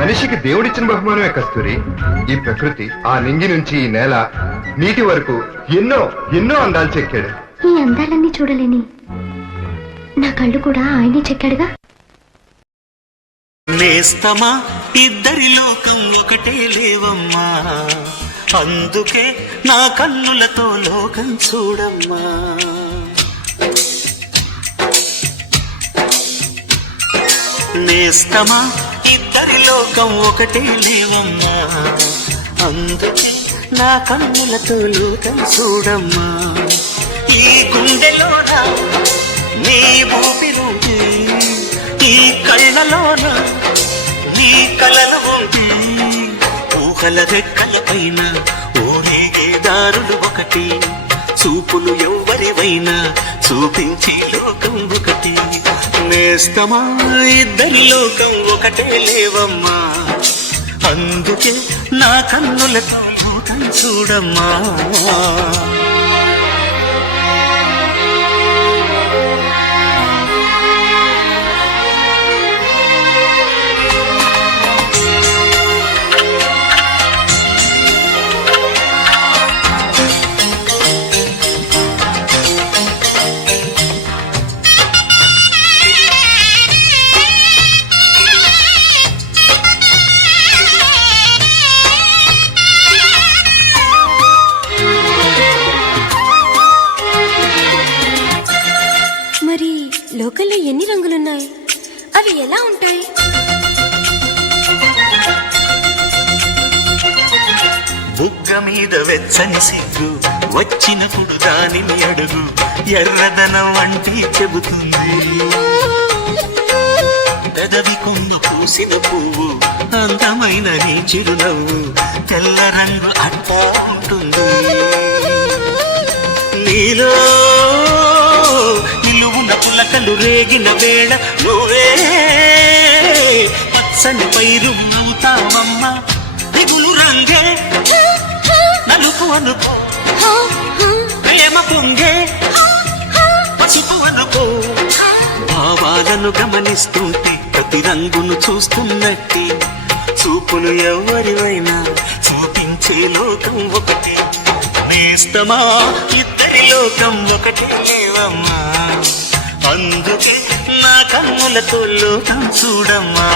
మనిషికి దేవుడిచ్చిన బహుమానమే కస్తూరి. ఈ ప్రకృతి ఆ నింగి నుంచి ఈ నేల నీటి వరకు ఎన్నో ఎన్నో అందాలు చెక్కాడు. ఈ అందాలన్నీ చూడలేని నా కళ్ళు కూడా ఆయనే చెక్కాడుగా. నేస్తమా ఇద్దరి లోకం ఒకటే లేవమ్మా, అందుకే నా కన్నులతో లోకం చూడమ్మా. నేస్తమా ఇద్దరి లోకం ఒకటే లేవమ్మా, అందుకే నా కన్నులతో లోకం చూడమ్మా. ఈ గుండెలోన నీ ఊపిరుంటే, ఈ కళ్ళలోన నీ కలలు ఉంటే, ఊహల రెక్కల పైన ఊరేగే దారులు ఒకటి, చూపులు ఎవ్వరివైనా చూపించి లోకం ఒకటి. నేస్తమా ఇద్దరి లోకం ఒకటే లేవమ్మా, అందుకే నా కన్నులతో లోకం చూడమ్మా. లోకల్లో ఎన్ని రంగులున్నాయి? అవి ఎలా ఉంటాయి? బుగ్గ మీద వెచ్చని సిగ్గు వచ్చినప్పుడు దానిని అడుగు, ఎర్రదనం వంటి చెబుతుంది. పెదవి కొమ్మ పూసిన పువ్వు అందమైన నీ చిరునవ్వు, తెల్ల రంగు అట్టా ఉంటుంది. నీలో పులకలు రేగిన వేళ నువ్వే పచ్చని పైరు అవుతావమ్మా. దిగులు రంగే నలుపు అనుకో, ప్రేమ పొంగే పసుపు అనుకో. భావాలను గమనిస్తుంటే ప్రతి రంగును చూస్తున్నట్టే, చూపులు ఎవరివైనా చూపించే లోకం ఒకటి. నేస్తమా ఇద్దరి లోకం ఒకటి లేవమ్మా, అందుకే నా కన్నులతో లోకం చూడమ్మా.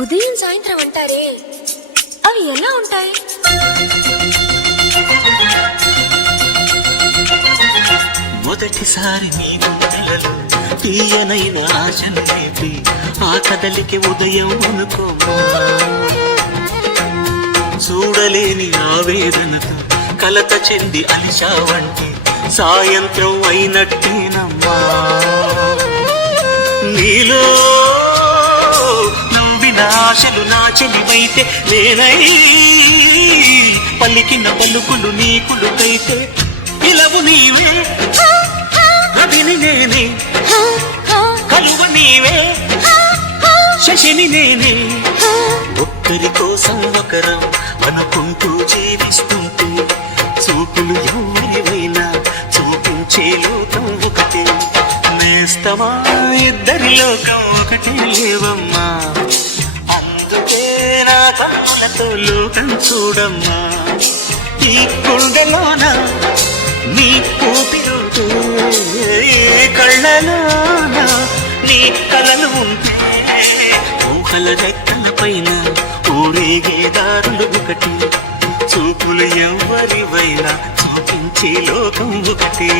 ఉదయం సాయంత్రం అంటారే, అవి ఎలా ఉంటాయి? మొదటిసారి నీ గుండెలలో తీయనైన ఆశను రేపి, ఆ కదలికి ఉదయం అనుకోమా. చూడలేని ఆవేదనతో కలత చెంది అలిశావంటే సాయంత్రం అయినట్టేనమ్మా. నీలో ఆశలు నా చెలివైతే నేనై, పలికిన పలుకులు నీకులుకైతే, ఇలవు నీవే రవిని నేనే, కలువ నీవే శశిని నేనే. ఒక్కరి కోసం ఒకరం అనుకుంటూ జీవిస్తుంటే, చూపులు ఎవరివైనా చూపించే లోకం ఒకటే. నేస్తమా ఇద్దరి లోకం ఒకటే లేవమ్మా, అందుకే నా కన్నులతో లోకం చూడమ్మా. ఈ గుండెలోన నీ ఊపిరుంటే, కళ్ళలోన నీ కలలు ఉంటే, ఊహల రెక్కల పైన ఊరేగే దారులు ఒకటి, చూపులు ఎవరివైనా చూపించే లోకం ఒకటి.